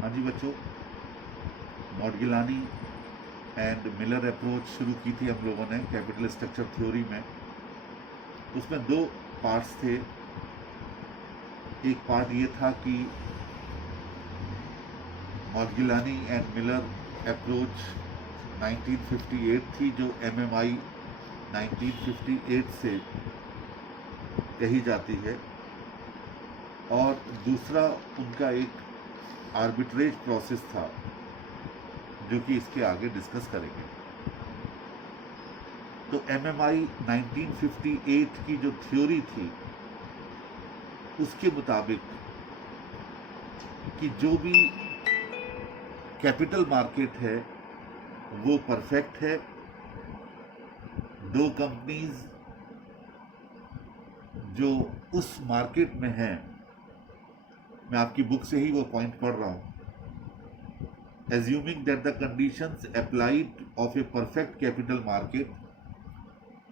हाँ जी बच्चों, मॉडगिलानी and Miller approach शुरू की थी हम लोगों ने कैपिटल स्ट्रक्चर थ्योरी में। उसमें दो पार्ट्स थे। एक पार्ट ये था कि मॉडगिलानी एंड मिलर अप्रोच 1958 थी, जो एमएमआई 1958 से कही जाती है, और दूसरा उनका एक आर्बिट्रेज प्रोसेस था जो कि इसके आगे डिस्कस करेंगे। तो एमएमआई 1958 की जो थ्योरी थी उसके मुताबिक कि जो भी कैपिटल मार्केट है वो परफेक्ट है। दो कंपनीज जो उस मार्केट में हैं, मैं आपकी बुक से ही वो पॉइंट पढ़ रहा हूँ। Assuming that the conditions applied of a perfect capital market,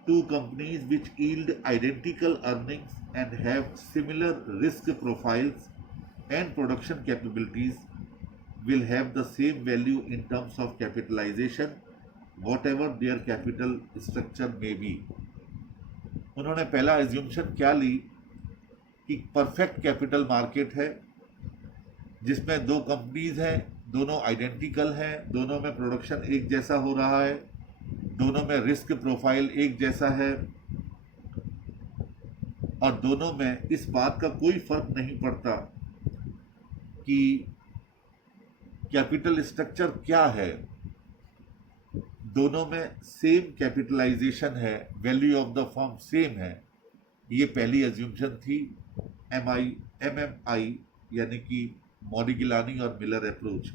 two companies which yield identical earnings and have similar risk profiles and production capabilities will have the same value in terms of capitalization, whatever their capital structure may be. उन्होंने पहला assumption क्या ली कि perfect capital market है जिसमें दो companies हैं, दोनों identical हैं, दोनों में प्रोडक्शन एक जैसा हो रहा है, दोनों में रिस्क प्रोफाइल एक जैसा है, और दोनों में इस बात का कोई फर्क नहीं पड़ता कि कैपिटल स्ट्रक्चर क्या है। दोनों में सेम कैपिटलाइजेशन है, value of the firm same है। ये पहली एज्यूम्शन थी एमएमआई यानी कि मॉडिगिलानी और मिलर अप्रोच।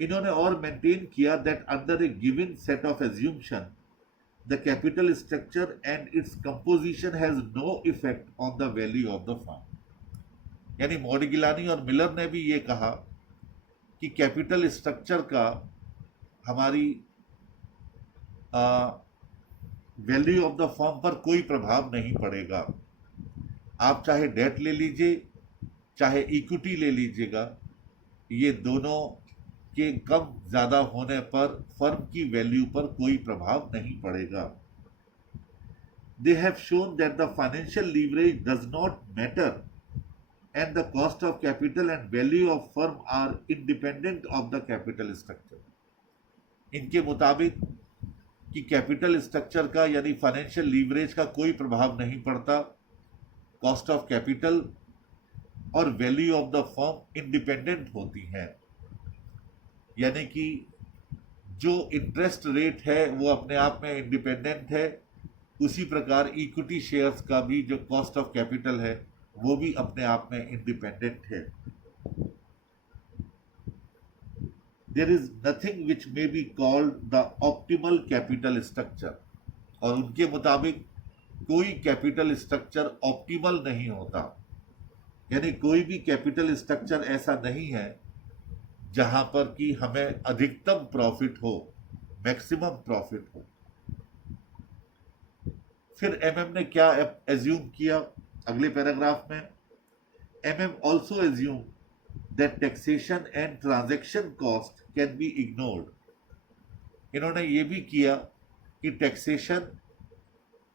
इन्होंने और मेंटेन किया that under a given set of assumption the capital structure and its composition has no effect on the value of the firm. यानी मॉडिगिलानी और मिलर ने भी ये कहा कि कैपिटल स्ट्रक्चर का हमारी वैल्यू ऑफ द फर्म पर कोई प्रभाव नहीं पड़ेगा। आप चाहे डेट ले लीजिए चाहे इक्विटी ले लीजिएगा, ये दोनों के कम ज़्यादा होने पर फर्म की वैल्यू पर कोई प्रभाव नहीं पड़ेगा। They have shown that the financial leverage does not matter and the cost of capital and value of firm are independent of the capital structure. इनके मुताबिक कि कैपिटल स्ट्रक्चर का यानी फाइनेंशियल लीवरेज का कोई प्रभाव नहीं पड़ता, कॉस्ट ऑफ कैपिटल और value of the firm independent होती हैं। यानी कि जो इंटरेस्ट रेट है वो अपने आप में इंडिपेंडेंट है, उसी प्रकार इक्विटी शेयर्स का भी जो कॉस्ट ऑफ कैपिटल है वो भी अपने आप में इंडिपेंडेंट है। There is nothing which may be called the optimal capital structure, और उनके मुताबिक कोई कैपिटल स्ट्रक्चर ऑप्टिमल नहीं होता। यानी कोई भी कैपिटल स्ट्रक्चर ऐसा नहीं है जहां पर कि हमें अधिकतम प्रॉफिट हो, मैक्सिमम प्रॉफिट हो। फिर एमएम ने क्या एज्यूम किया अगले पैराग्राफ में? MM also assume that taxation and transaction cost can be ignored. इन्होंने ये भी किया कि टैक्सेशन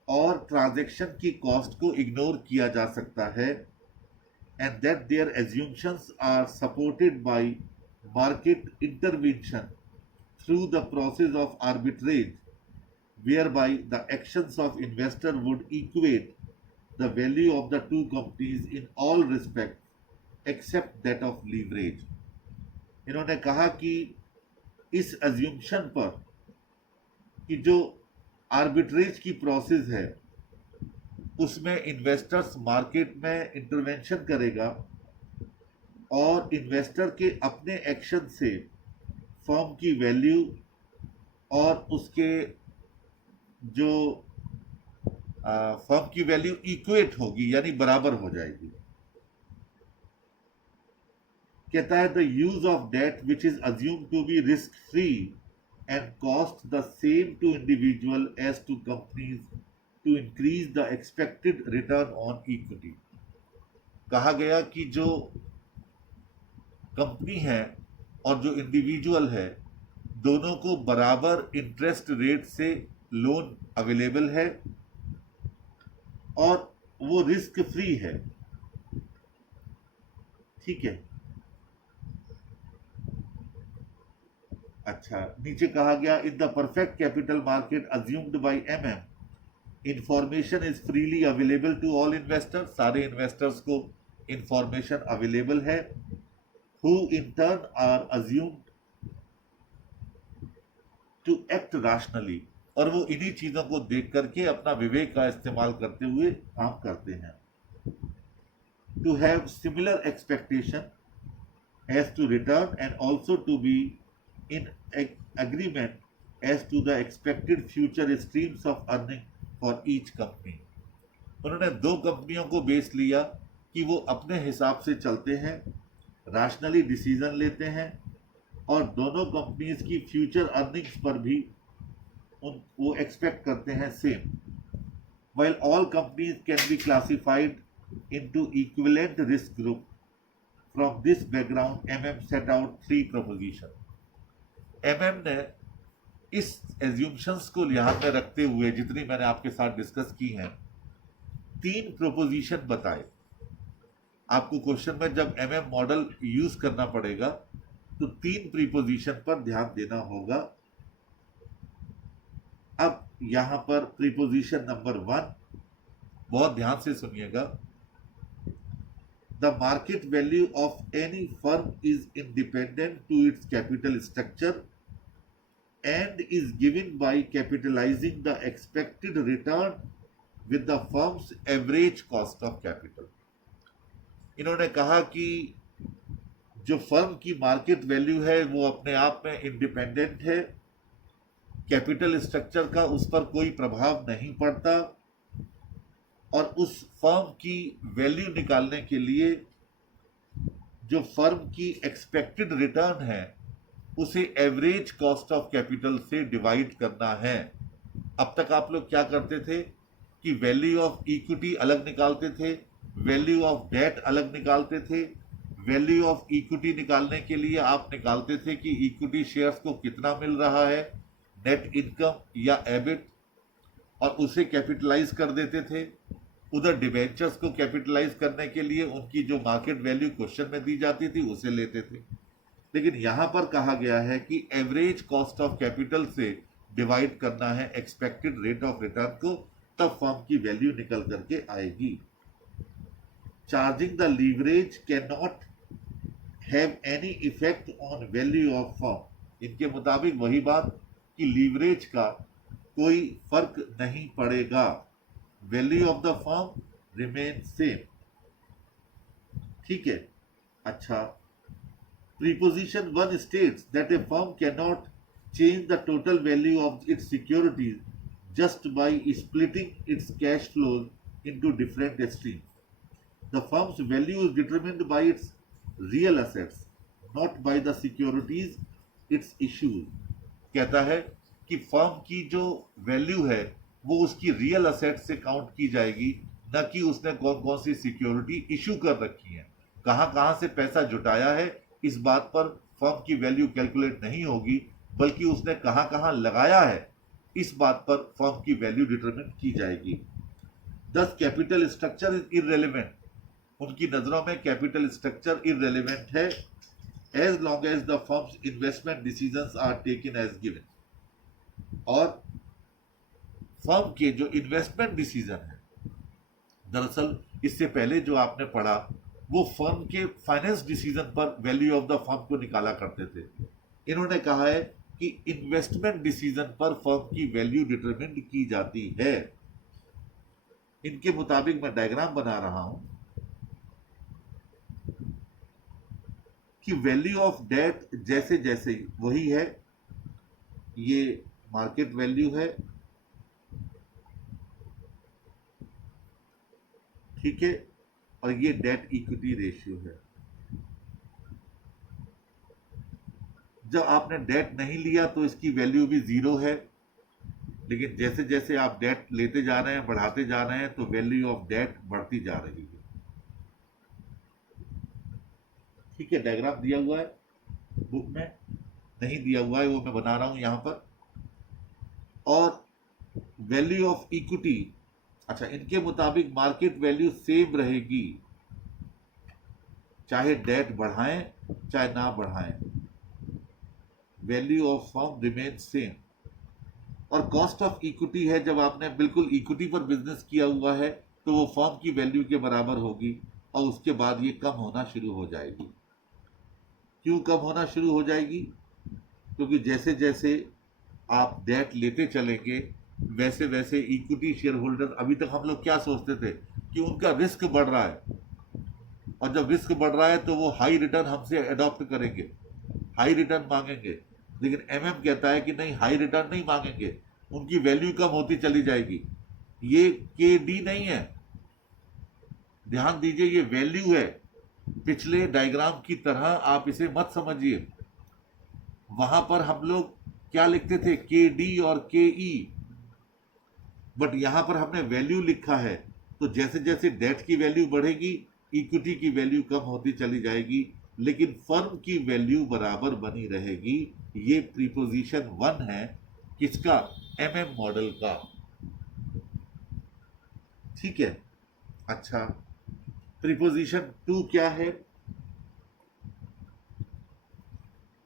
और ट्रांजैक्शन की कॉस्ट को इग्नोर किया जा सकता है, and that there assumptions are supported by market intervention through the process of arbitrage, whereby the actions of investor would equate the value of the two companies in all respects except that of leverage. इन्होंने कहा कि इस assumption पर कि जो arbitrage की process है उसमें इन्वेस्टर्स मार्केट में इंटरवेंशन करेगा और इन्वेस्टर के अपने एक्शन से फर्म की वैल्यू और उसके जो फर्म की वैल्यू इक्वेट होगी, यानी बराबर हो जाएगी। कहता है the use of debt which is assume to be risk free and cost the same to individual as to companies to increase the expected return on equity. कहा गया कि जो कंपनी है और जो इंडिविजुअल है, दोनों को बराबर इंटरेस्ट रेट से लोन अवेलेबल है और वो रिस्क फ्री है। ठीक है। अच्छा, नीचे कहा गया in the perfect capital market assumed by MM information is freely available to all investors. सारे इन्वेस्टर्स को इंफॉर्मेशन अवेलेबल है। Who in turn are assumed to act rationally, और वो इन्हीं चीजों को देख करके अपना विवेक का इस्तेमाल करते हुए काम करते हैं। To have similar expectation as to return and also to be in agreement as to the expected future streams of earning for each company। उन्होंने दो कंपनियों को बेस लिया कि वो अपने हिसाब से चलते हैं, रैशनली डिसीजन लेते हैं और दोनों कंपनीज की फ्यूचर अर्निंग्स पर भी वो एक्सपेक्ट करते हैं same. While all companies can be classified into equivalent risk group, from this background MM set out 3 proposition। MM ने इस assumptions को ध्यान में रखते हुए जितनी मैंने आपके साथ डिस्कस की हैं, 3 प्रोपोजिशन बताए। आपको क्वेश्चन में जब MM मॉडल यूज करना पड़ेगा तो 3 प्रीपोजिशन पर ध्यान देना होगा। अब यहां पर प्रीपोजिशन नंबर 1 बहुत ध्यान से सुनिएगा। The market value of any firm is independent to its capital structure and is given by capitalizing the expected return with the firm's average cost of capital। इन्होंने कहा कि जो फर्म की मार्केट वैल्यू है वो अपने आप में इंडिपेंडेंट है, कैपिटल स्ट्रक्चर का उस पर कोई प्रभाव नहीं पड़ता और उस फर्म की वैल्यू निकालने के लिए जो फर्म की एक्सपेक्टेड रिटर्न है उसे एवरेज कॉस्ट ऑफ कैपिटल से डिवाइड करना है। अब तक आप लोग क्या करते थे कि वैल्यू ऑफ इक्विटी अलग निकालते थे, वैल्यू ऑफ डेट अलग निकालते थे। वैल्यू ऑफ इक्विटी निकालने के लिए आप निकालते थे कि इक्विटी शेयर्स को कितना मिल रहा है, नेट इनकम या एबिट, और उसे कैपिटलाइज कर देते थे। उधर डिबेंचर्स को कैपिटलाइज करने के लिए उनकी जो मार्केट वैल्यू क्वेश्चन में दी जाती थी उसे लेते थे। लेकिन यहां पर कहा गया है कि एवरेज कॉस्ट ऑफ कैपिटल से डिवाइड करना है एक्सपेक्टेड रेट ऑफ रिटर्न को, तब फर्म की वैल्यू निकल करके आएगी। Charging the leverage can not have any effect on value of firm. इनके मुताबिक वही बात कि लीवरेज का कोई फर्क नहीं पड़ेगा, value of the firm remain same. ठीक है। अच्छा, preposition 1 states that A firm can not change the total value of its securities just by splitting it's cash flows into different streams. The firms value is determined bye it's real assets not by the securities it's issues. कहता है कि firm की जो value है वो उसकी real asset से count की जाएगी, न कि उसने कौन कौन सी सिक्योरिटी इशू कर रखी है, कहां से पैसा जुटाया है, इस बात पर फर्म की वैल्यू कैलकुलेट नहीं होगी, बल्कि उसने कहां लगाया है इस बात पर फर्म की वैल्यू डिटरमिन की जाएगी। दस कैपिटल स्ट्रक्चर इज इररेलेवेंट। उनकी नजरों में कैपिटल स्ट्रक्चर इररेलेवेंट है as long as the firm's investment decisions are taken as given. और फर्म के जो इन्वेस्टमेंट डिसीजन है, दरअसल इससे पहले जो आपने पढ़ा वो फर्म के फाइनेंस डिसीजन पर वैल्यू ऑफ द फर्म को निकाला करते थे। इन्होंने कहा है कि इन्वेस्टमेंट डिसीजन पर फर्म की वैल्यू डिटरमिन की जाती है। इनके मुताबिक मैं डायग्राम बना रहा हूं कि वैल्यू ऑफ डेट जैसे जैसे वही है, ये मार्केट वैल्यू है, ठीक है, और ये डेट इक्विटी रेशियो है। जब आपने डेट नहीं लिया तो इसकी वैल्यू भी 0 है, लेकिन जैसे जैसे आप डेट लेते जा रहे हैं, बढ़ाते जा रहे हैं, तो वैल्यू ऑफ डेट बढ़ती जा रही है। ठीक है, डायग्राम दिया हुआ है बुक में, नहीं दिया हुआ है वो मैं बना रहा हूं यहां पर। और वैल्यू ऑफ इक्विटी, अच्छा, इनके मुताबिक मार्केट वैल्यू सेम रहेगी, चाहे डेट बढ़ाएं चाहे ना बढ़ाएं, value of firm remain same. और कॉस्ट ऑफ इक्विटी है, जब आपने बिल्कुल इक्विटी पर बिजनेस किया हुआ है तो वो फर्म की वैल्यू के बराबर होगी, और उसके बाद ये कम होना शुरू हो जाएगी। क्यों कम होना शुरू हो जाएगी? क्योंकि जैसे जैसे आप डेट लेते चलेंगे वैसे वैसे इक्विटी शेयर होल्डर, अभी तक हम लोग क्या सोचते थे कि उनका रिस्क बढ़ रहा है, और जब रिस्क बढ़ रहा है तो वो हाई रिटर्न हमसे अडॉप्ट करेंगे, हाई रिटर्न मांगेंगे। लेकिन एमएम कहता है कि नहीं, हाई रिटर्न नहीं मांगेंगे, उनकी वैल्यू कम होती चली जाएगी। ये के डी नहीं है, ध्यान दीजिए, ये वैल्यू है। पिछले डायग्राम की तरह आप इसे मत समझिए, वहां पर हम लोग क्या लिखते थे, के डी और के ई, बट यहां पर हमने वैल्यू लिखा है। तो जैसे जैसे डेट की वैल्यू बढ़ेगी इक्विटी की वैल्यू कम होती चली जाएगी, लेकिन फर्म की वैल्यू बराबर बनी रहेगी। ये प्रीपोजिशन 1 है, किसका? एमएम मॉडल का। ठीक है, अच्छा, प्रीपोजिशन 2 क्या है?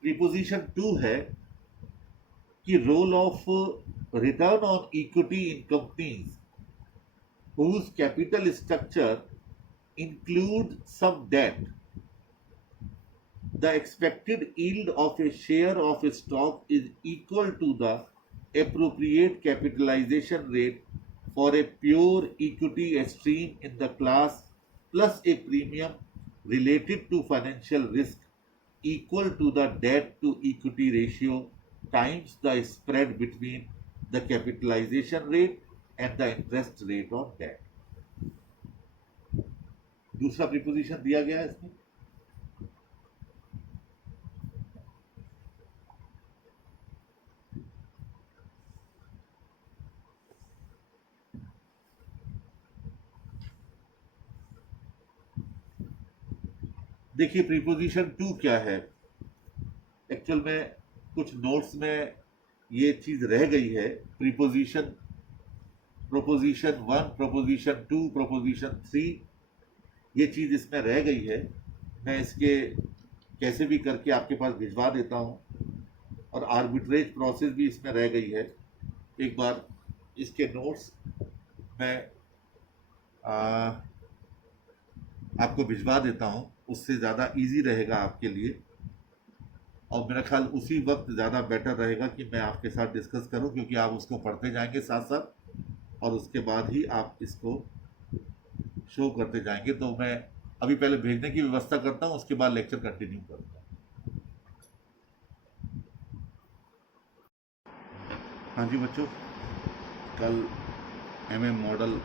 प्रीपोजिशन 2 है कि role of return on equity in companies whose capital structure include some debt. The expected yield of a share of a stock is equal to the appropriate capitalization rate for a pure equity stream in the class plus a premium related to financial risk equal to the debt to equity ratio times the spread between the capitalization rate and the interest rate on debt. दूसरा preposition दिया गया है इसमें, देखिए preposition 2 क्या है। Actual में कुछ नोट्स में ये चीज रह गई है, प्रीपोजिशन, प्रोपोजिशन 1, प्रोपोजिशन 2, प्रोपोजिशन 3, ये चीज इसमें रह गई है। मैं इसके कैसे भी करके आपके पास भिजवा देता हूँ, और आर्बिट्रेज प्रोसेस भी इसमें रह गई है। एक बार इसके नोट्स मैं आपको भिजवा देता हूँ, उससे ज़्यादा इजी रहेगा आपके लिए, और मेरा ख्याल उसी वक्त ज़्यादा बेटर रहेगा कि मैं आपके साथ डिस्कस करूँ, क्योंकि आप उसको पढ़ते जाएंगे साथ साथ, और उसके बाद ही आप इसको शो करते जाएंगे। तो मैं अभी पहले भेजने की व्यवस्था करता हूँ, उसके बाद लेक्चर कंटिन्यू करूँगा। हाँ जी बच्चों, कल एमएम मॉडल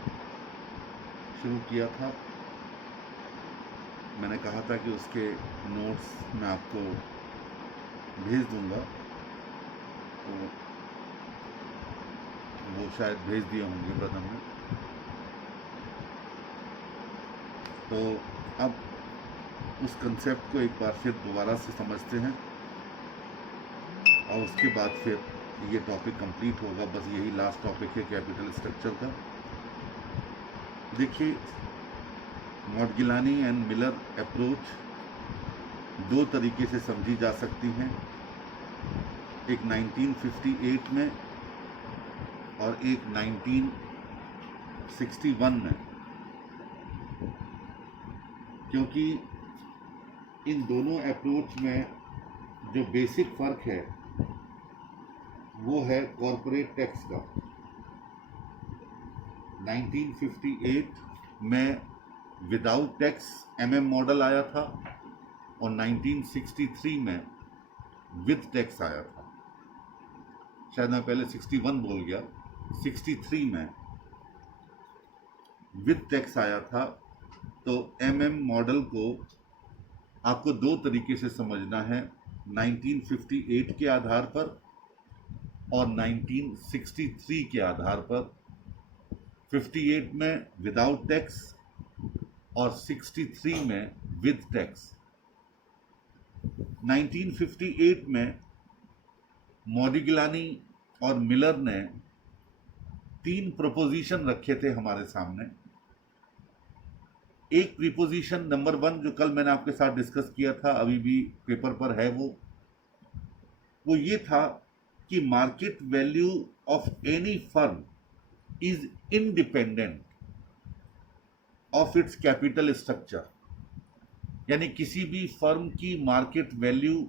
शुरू किया था, मैंने कहा था कि उसके नोट्स मैं आपको भेज दूंगा, तो वो शायद भेज दिए होंगे ब्रदर ने। तो अब उस कंसेप्ट को एक बार फिर दोबारा से समझते हैं, और उसके बाद फिर ये टॉपिक कंप्लीट होगा। बस यही लास्ट टॉपिक है कैपिटल स्ट्रक्चर का। देखिए, मॉडगिलानी एंड मिलर अप्रोच दो तरीके से समझी जा सकती हैं, एक 1958 में और एक 1961 में, क्योंकि इन दोनों अप्रोच में जो बेसिक फ़र्क है वो है कॉरपोरेट टैक्स का। 1958 में विदाउट टैक्स एमएम मॉडल आया था, और 1963 में विद टैक्स आया था। शायद मैं पहले 61 बोल गया, 63 में विद टैक्स आया था। तो एमएम मॉडल को आपको दो तरीके से समझना है, 1958 के आधार पर और 1963 के आधार पर। 58 में विदाउट टैक्स और 63 में विद टैक्स। 1958 में मॉडिग्लानी और मिलर ने 3 प्रपोजिशन रखे थे हमारे सामने। एक प्रीपोजिशन नंबर 1 जो कल मैंने आपके साथ डिस्कस किया था, अभी भी पेपर पर है, वो ये था कि market value of any firm is independent of its capital structure. यानी किसी भी फर्म की मार्केट वैल्यू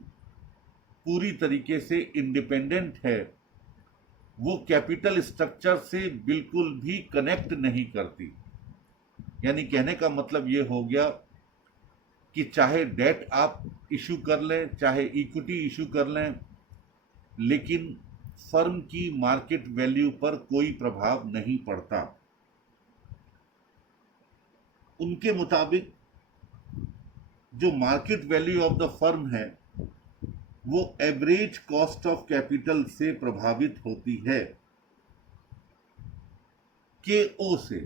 पूरी तरीके से इंडिपेंडेंट है, वो कैपिटल स्ट्रक्चर से बिल्कुल भी कनेक्ट नहीं करती। यानी कहने का मतलब ये हो गया कि चाहे डेट आप इशू कर लें, चाहे इक्विटी इशू कर लें, लेकिन फर्म की मार्केट वैल्यू पर कोई प्रभाव नहीं पड़ता। उनके मुताबिक जो market value of the firm है वो एवरेज कॉस्ट ऑफ कैपिटल से प्रभावित होती है, KO से।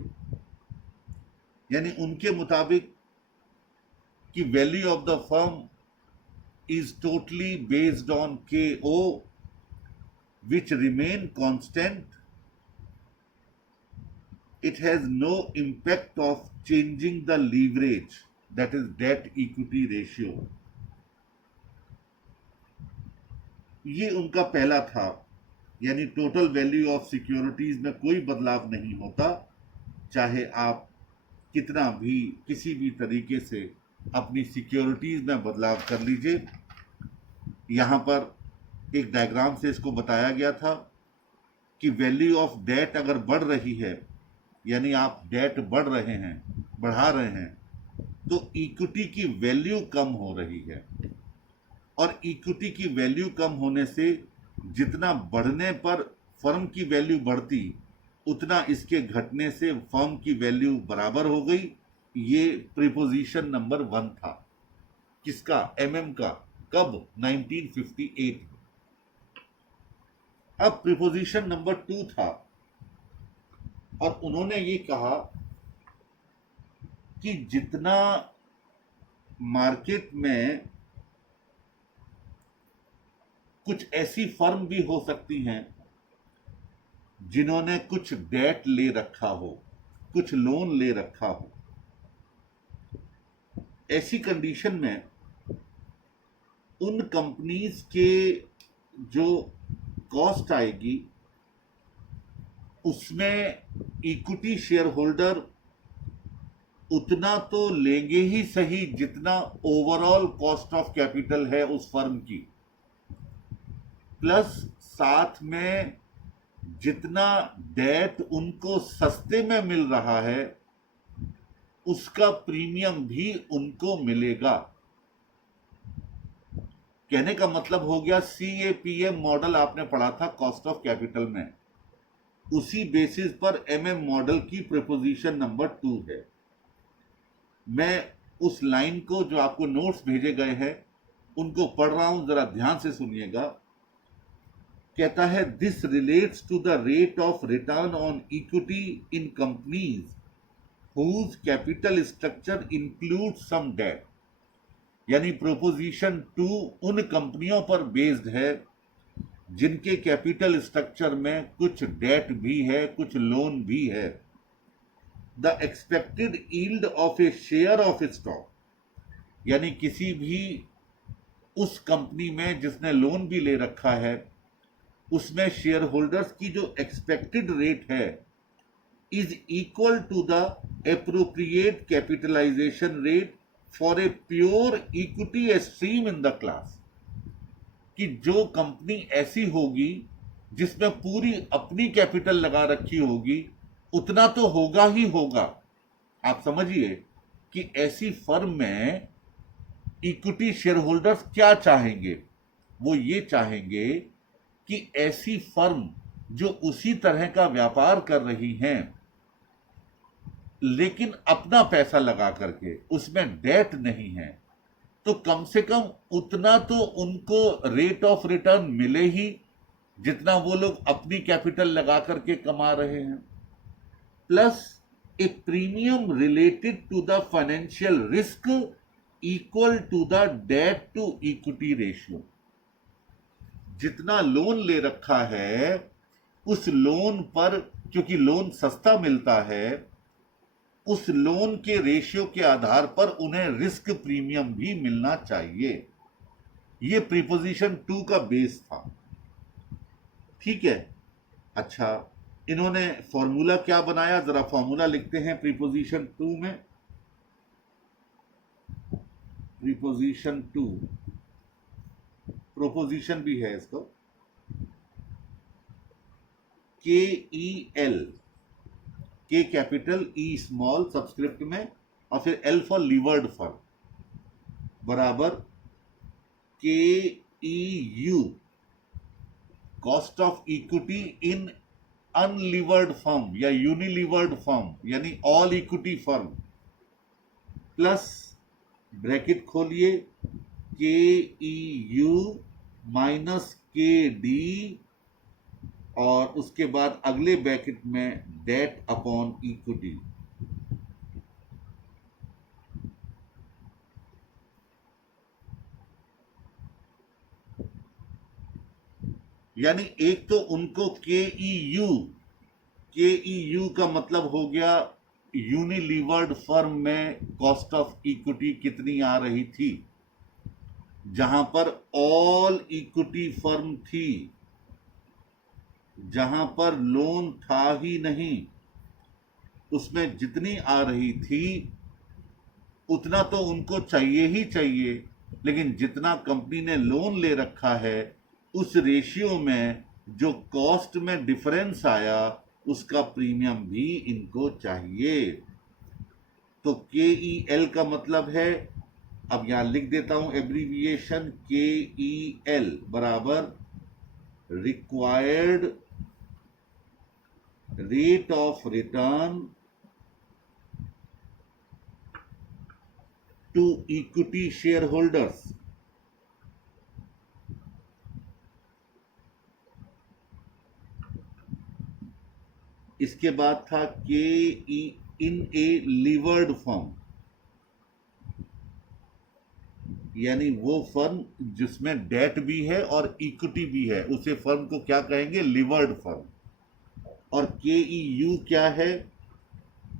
यानी उनके मुताबिक कि value of the firm is totally based on KO which remain constant. It has no impact of changing the leverage, that is debt equity ratio. ये उनका पहला था, यानी टोटल वैल्यू ऑफ सिक्योरिटीज में कोई बदलाव नहीं होता, चाहे आप कितना भी किसी भी तरीके से अपनी सिक्योरिटीज में बदलाव कर लीजिए। यहां पर एक डायग्राम से इसको बताया गया था कि वैल्यू ऑफ डेट अगर बढ़ रही है, यानी आप डेट बढ़ रहे हैं, बढ़ा रहे हैं, तो इक्विटी की वैल्यू कम हो रही है। और इक्विटी की वैल्यू कम होने से जितना बढ़ने पर फर्म की वैल्यू बढ़ती, उतना इसके घटने से फर्म की वैल्यू बराबर हो गई। ये प्रीपोजिशन नंबर 1 था। किसका? MM का। कब? 1958 में। अब प्रीपोजिशन नंबर 2 था, और उन्होंने ये कहा कि जितना मार्केट में कुछ ऐसी फर्म भी हो सकती हैं जिन्होंने कुछ डेट ले रखा हो, कुछ लोन ले रखा हो, ऐसी कंडीशन में उन कंपनीज के जो कॉस्ट आएगी उसमें इक्विटी शेयर होल्डर उतना तो लेंगे ही सही जितना ओवरऑल कॉस्ट ऑफ कैपिटल है उस फर्म की, प्लस साथ में जितना डेट उनको सस्ते में मिल रहा है उसका प्रीमियम भी उनको मिलेगा। कहने का मतलब हो गया, CAPM मॉडल आपने पढ़ा था कॉस्ट ऑफ कैपिटल में, उसी बेसिस पर MM मॉडल की प्रीपोजिशन नंबर 2 है। मैं उस लाइन को, जो आपको नोट्स भेजे गए हैं, उनको पढ़ रहा हूं, जरा ध्यान से सुनिएगा। कहता है, this relates to the rate of return on equity in companies whose capital structure include some debt. यानी प्रोपोजिशन 2 उन कंपनियों पर बेस्ड है जिनके कैपिटल स्ट्रक्चर में कुछ डेट भी है, कुछ लोन भी है। The expected yield of A share of stock, यानी किसी भी उस कंपनी में जिसने लोन भी ले रखा है, उसमें शेयर होल्डर्स की जो एक्सपेक्टेड रेट है is equal to the appropriate capitalisation rate for a pure equity stream in the class. कि जो कंपनी ऐसी होगी जिसमें पूरी अपनी कैपिटल लगा रखी होगी, उतना तो होगा ही होगा। आप समझिए कि ऐसी फर्म में इक्विटी शेयर होल्डर्स क्या चाहेंगे? वो ये चाहेंगे कि ऐसी फर्म जो उसी तरह का व्यापार कर रही हैं लेकिन अपना पैसा लगा करके, उसमें डेट नहीं है, तो कम से कम उतना तो उनको रेट ऑफ रिटर्न मिले ही जितना वो लोग अपनी कैपिटल लगा करके कमा रहे हैं, plus a premium related to the financial risk equal to the debt to equity ratio. जितना लोन ले रखा है उस लोन पर, क्योंकि लोन सस्ता मिलता है, उस लोन के रेशियो के आधार पर उन्हें रिस्क प्रीमियम भी मिलना चाहिए। ये प्रीपोजिशन 2 का बेस था। ठीक है। अच्छा, इन्होंने फॉर्मूला क्या बनाया, जरा फॉर्मूला लिखते हैं प्रीपोजिशन 2 में। प्रीपोजिशन 2 प्रोपोजिशन भी है इसको, के ई एल, के कैपिटल ई स्मॉल सबस्क्रिप्ट में, और फिर एल फॉर लीवर्ड फर्म बराबर के E U cost of equity in unlevered firm या यूनिलीवर्ड फर्म यानी all equity firm, plus bracket खोलिए के ई यू माइनस के डी, और उसके बाद अगले ब्रैकेट में डेट अपॉन इक्विटी। यानी एक तो उनको के ई यू का मतलब हो गया यूनिलीवर्ड फर्म में कॉस्ट ऑफ इक्विटी कितनी आ रही थी, जहां पर ऑल इक्विटी फर्म थी, जहां पर लोन था ही नहीं, उसमें जितनी आ रही थी उतना तो उनको चाहिए ही चाहिए, लेकिन जितना कंपनी ने लोन ले रखा है उस रेशियो में जो कॉस्ट में डिफरेंस आया उसका प्रीमियम भी इनको चाहिए। तो के ई एल का मतलब है, अब यहां लिख देता हूं एब्रीविएशन, के ई एल बराबर required rate of return to equity share holders. इसके बाद था के ई इन ए लीवर्ड फर्म, यानी वो फर्म जिसमें डेट भी है और इक्विटी भी है, उसे फर्म को क्या कहेंगे, लीवर्ड फर्म। और के ई यू क्या है,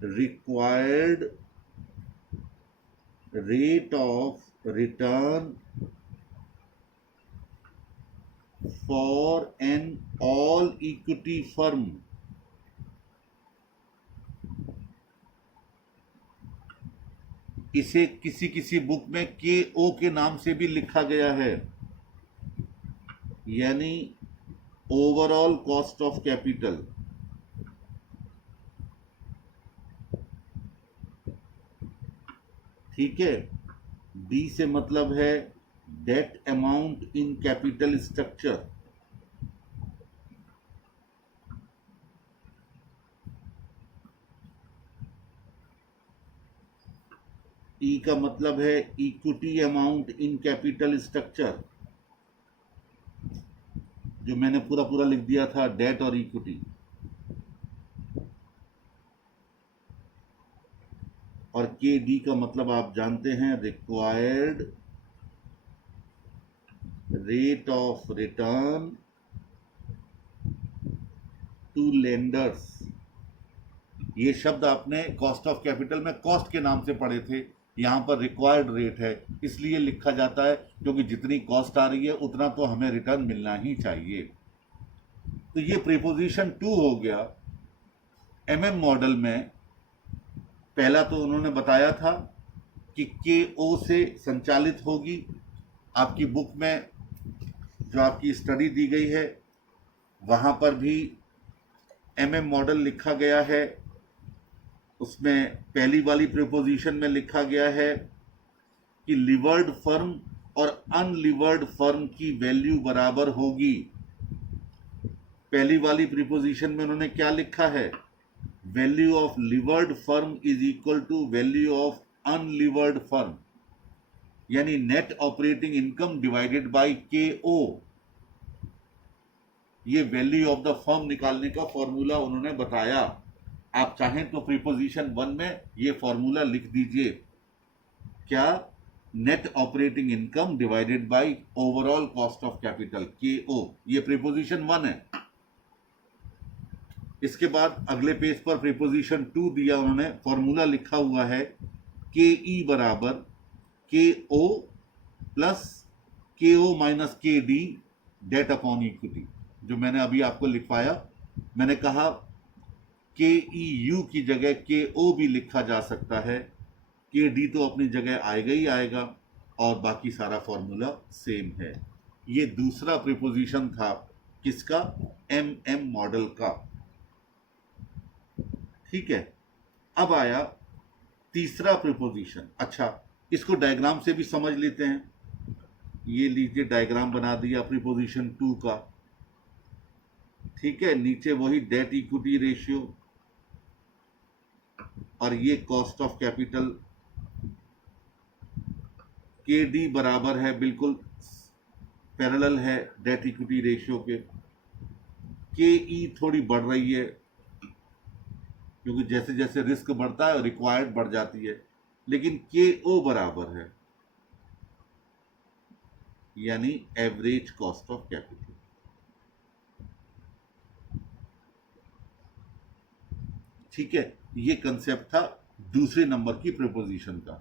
required rate of return for an all equity firm. इसे किसी किसी बुक में के ओ के नाम से भी लिखा गया है, यानी ओवरऑल कॉस्ट ऑफ कैपिटल। ठीक है। डी से मतलब है debt amount in capital structure. E का मतलब है equity amount in capital structure, जो मैंने पूरा पूरा लिख दिया था, डेट और इक्विटी। और के डी का मतलब आप जानते हैं, required rate of return to lenders. ये शब्द आपने कॉस्ट ऑफ कैपिटल में कॉस्ट के नाम से पढ़े थे, यहां पर रिक्वायर्ड रेट है, इसलिए लिखा जाता है क्योंकि जितनी कॉस्ट आ रही है उतना तो हमें रिटर्न मिलना ही चाहिए। तो ये प्रीपोजिशन 2 हो गया। एमएम मॉडल में पहला तो उन्होंने बताया था कि के ओ से संचालित होगी। आपकी बुक में जो आपकी स्टडी दी गई है वहां पर भी एमएम मॉडल लिखा गया है। उसमें पहली वाली प्रीपोजिशन में लिखा गया है कि लिवर्ड फर्म और अनलिवर्ड फर्म की वैल्यू बराबर होगी। पहली वाली प्रीपोजिशन में उन्होंने क्या लिखा है, value of levered firm is equal to value of unlevered firm, यानी net operating income divided by K O. ये वैल्यू ऑफ द फर्म निकालने का फॉर्मूला उन्होंने बताया। आप चाहें तो प्रीपोजिशन 1 में ये फॉर्मूला लिख दीजिए। क्या, net operating income divided bye overall cost of capital, KO। ये प्रीपोजिशन 1 है। इसके बाद अगले पेज पर प्रीपोजिशन 2 दिया उन्होंने, फॉर्मूला लिखा हुआ है KE बराबर KO plus KO minus KD debt upon equity. जो मैंने अभी आपको लिखवाया, मैंने कहा KEU की जगह KO भी लिखा जा सकता है, KD तो अपनी जगह आएगा ही आएगा, और बाकी सारा फॉर्मूला सेम है। ये दूसरा प्रीपोजिशन था किसका? MM मॉडल का। ठीक है, अब आया तीसरा प्रीपोजिशन। अच्छा, इसको डायग्राम से भी समझ लेते हैं। ये लीजिए, डायग्राम बना दिया प्रीपोजिशन 2 का। ठीक है, नीचे वही डेट इक्विटी रेशियो, और ये कॉस्ट ऑफ कैपिटल। KD बराबर है, बिल्कुल पैरेलल है डेट इक्विटी रेशियो के। KE थोड़ी बढ़ रही है, क्योंकि जैसे जैसे रिस्क बढ़ता है रिक्वायर्ड बढ़ जाती है, लेकिन KO बराबर है, यानी एवरेज कॉस्ट ऑफ कैपिटल। ठीक है, ये कंसेप्ट था दूसरे नंबर की प्रीपोजिशन का।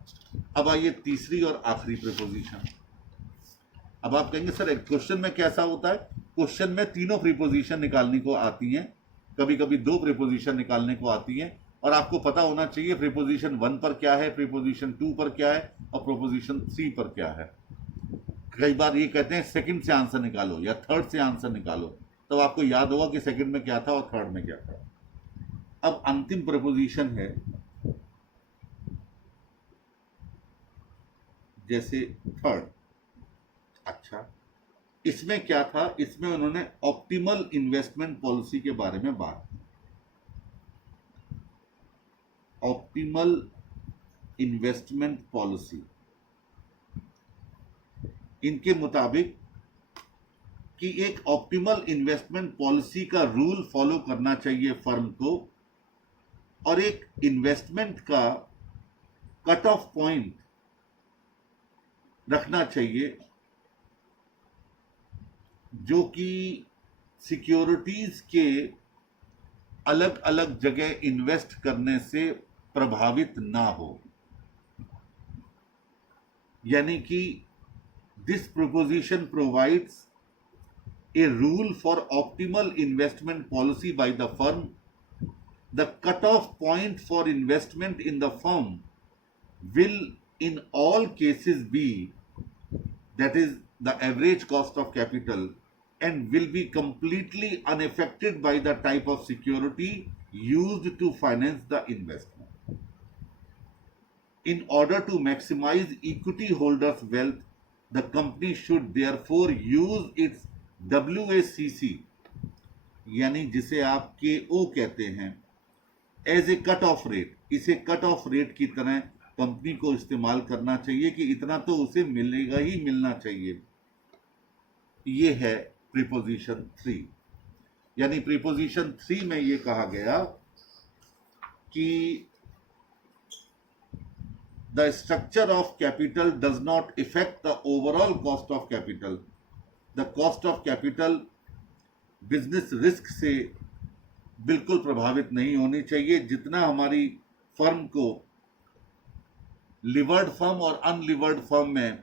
अब आइए तीसरी और आखिरी प्रीपोजिशन। अब आप कहेंगे सर एक क्वेश्चन में कैसा होता है? क्वेश्चन में तीनों प्रीपोजिशन निकालने को आती हैं, कभी कभी 2 प्रीपोजिशन निकालने को आती हैं, और आपको पता होना चाहिए प्रीपोजिशन 1 पर क्या है, प्रीपोजिशन 2 पर क्या है, और प्रीपोजिशन 3 पर क्या है। कई बार ये कहते हैं सेकंड से आंसर निकालो या थर्ड से आंसर निकालो, तब आपको याद होगा कि सेकंड में क्या था और थर्ड में क्या था। अब अंतिम प्रपोजिशन है, जैसे थर्ड। अच्छा, इसमें क्या था? इसमें उन्होंने ऑप्टिमल इन्वेस्टमेंट पॉलिसी के बारे में बात की। ऑप्टिमल इन्वेस्टमेंट पॉलिसी, इनके मुताबिक कि एक ऑप्टिमल इन्वेस्टमेंट पॉलिसी का रूल फॉलो करना चाहिए फर्म को, और एक इन्वेस्टमेंट का कट ऑफ पॉइंट रखना चाहिए, जो कि सिक्योरिटीज के अलग अलग जगह इन्वेस्ट करने से प्रभावित ना हो। यानी कि this proposition provides a rule for optimal investment policy by the firm. The cutoff point for investment in the firm will in all cases be, that is the average cost of capital, and will be completely unaffected by the type of security used to finance the investment. In order to maximize equity holders' wealth, the company should therefore use its WACC, यानी जिसे आप KO कहते हैं, as a cut off rate. इसे cut off rate की तरह company को इस्तेमाल करना चाहिए कि इतना तो उसे मिलेगा ही मिलना चाहिए। ये है प्रीपोजिशन 3। यानी प्रीपोजिशन 3 में ये कहा गया कि the structure of capital does not effect the overall cost of capital. The cost of capital business risk से बिल्कुल प्रभावित नहीं होनी चाहिए। जितना हमारी फर्म को लिवर्ड फर्म और अनलिवर्ड फर्म में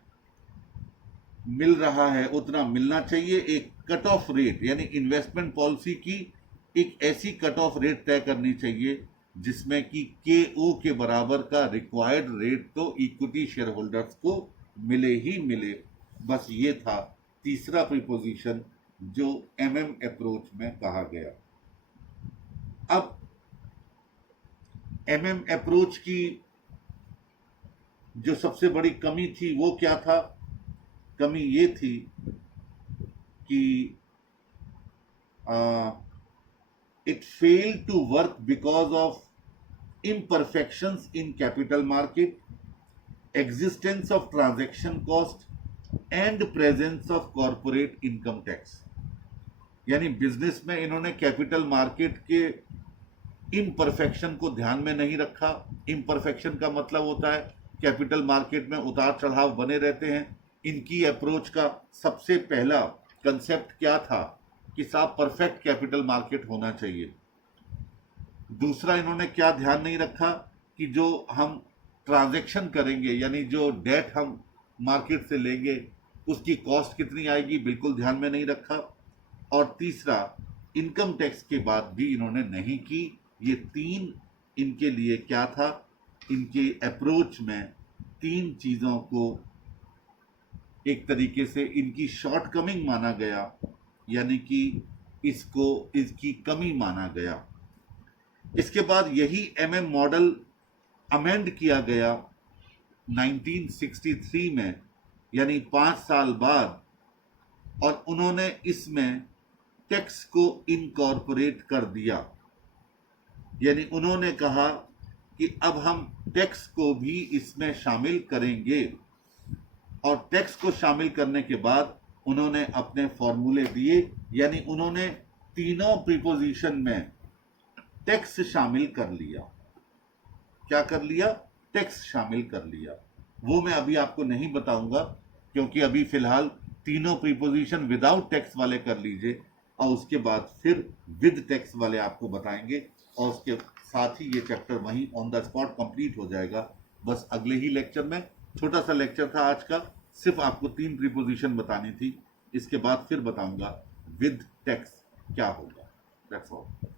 मिल रहा है उतना मिलना चाहिए। एक कट ऑफ रेट, यानी इन्वेस्टमेंट पॉलिसी की एक ऐसी कट ऑफ रेट तय करनी चाहिए जिसमें कि KO के बराबर का रिक्वायर्ड रेट तो इक्विटी शेयर होल्डर्स को मिले ही मिले। बस ये था तीसरा प्रीपोजिशन जो MM अप्रोच में कहा गया। अब MM अप्रोच की जो सबसे बड़ी कमी थी वो क्या था? कमी ये थी कि it failed to work because of imperfections in capital market, existence of transaction cost and presence of corporate income tax। यानी बिजनेस में इन्होंने कैपिटल मार्केट के इम्परफेक्शन को ध्यान में नहीं रखा। इम्परफेक्शन का मतलब होता है कैपिटल मार्केट में उतार चढ़ाव बने रहते हैं। इनकी अप्रोच का सबसे पहला कंसेप्ट क्या था कि साहब परफेक्ट कैपिटल मार्केट होना चाहिए। दूसरा इन्होंने क्या ध्यान नहीं रखा कि जो हम ट्रांजैक्शन करेंगे यानी जो डेट हम मार्केट से लेंगे उसकी कॉस्ट कितनी आएगी, बिल्कुल ध्यान में नहीं रखा। और तीसरा, इनकम टैक्स की बात भी इन्होंने नहीं की। ये तीन इनके लिए क्या था, इनके अप्रोच में तीन चीज़ों को एक तरीके से इनकी शॉर्टकमिंग माना गया, यानी कि इसकी कमी माना गया। इसके बाद यही एमएम मॉडल अमेंड किया गया 1963 में, यानी 5 साल बाद, और उन्होंने इसमें टैक्स को इनकॉर्पोरेट कर दिया। यानी उन्होंने कहा कि अब हम टैक्स को भी इसमें शामिल करेंगे, और टैक्स को शामिल करने के बाद उन्होंने अपने फॉर्मूले दिए, यानी उन्होंने तीनों प्रीपोजिशन में टैक्स शामिल कर लिया। क्या कर लिया? टैक्स शामिल कर लिया। वो मैं अभी आपको नहीं बताऊंगा, क्योंकि अभी फिलहाल तीनों प्रीपोजिशन विदाउट टैक्स वाले कर लीजिए, और उसके बाद फिर विद टैक्स वाले आपको बताएंगे, और उसके साथ ही ये चैप्टर वहीं ऑन द स्पॉट कंप्लीट हो जाएगा। बस अगले ही लेक्चर में, छोटा सा लेक्चर था आज का, सिर्फ आपको 3 प्रीपोजिशन बतानी थी। इसके बाद फिर बताऊंगा विद टैक्स क्या होगा। That's all.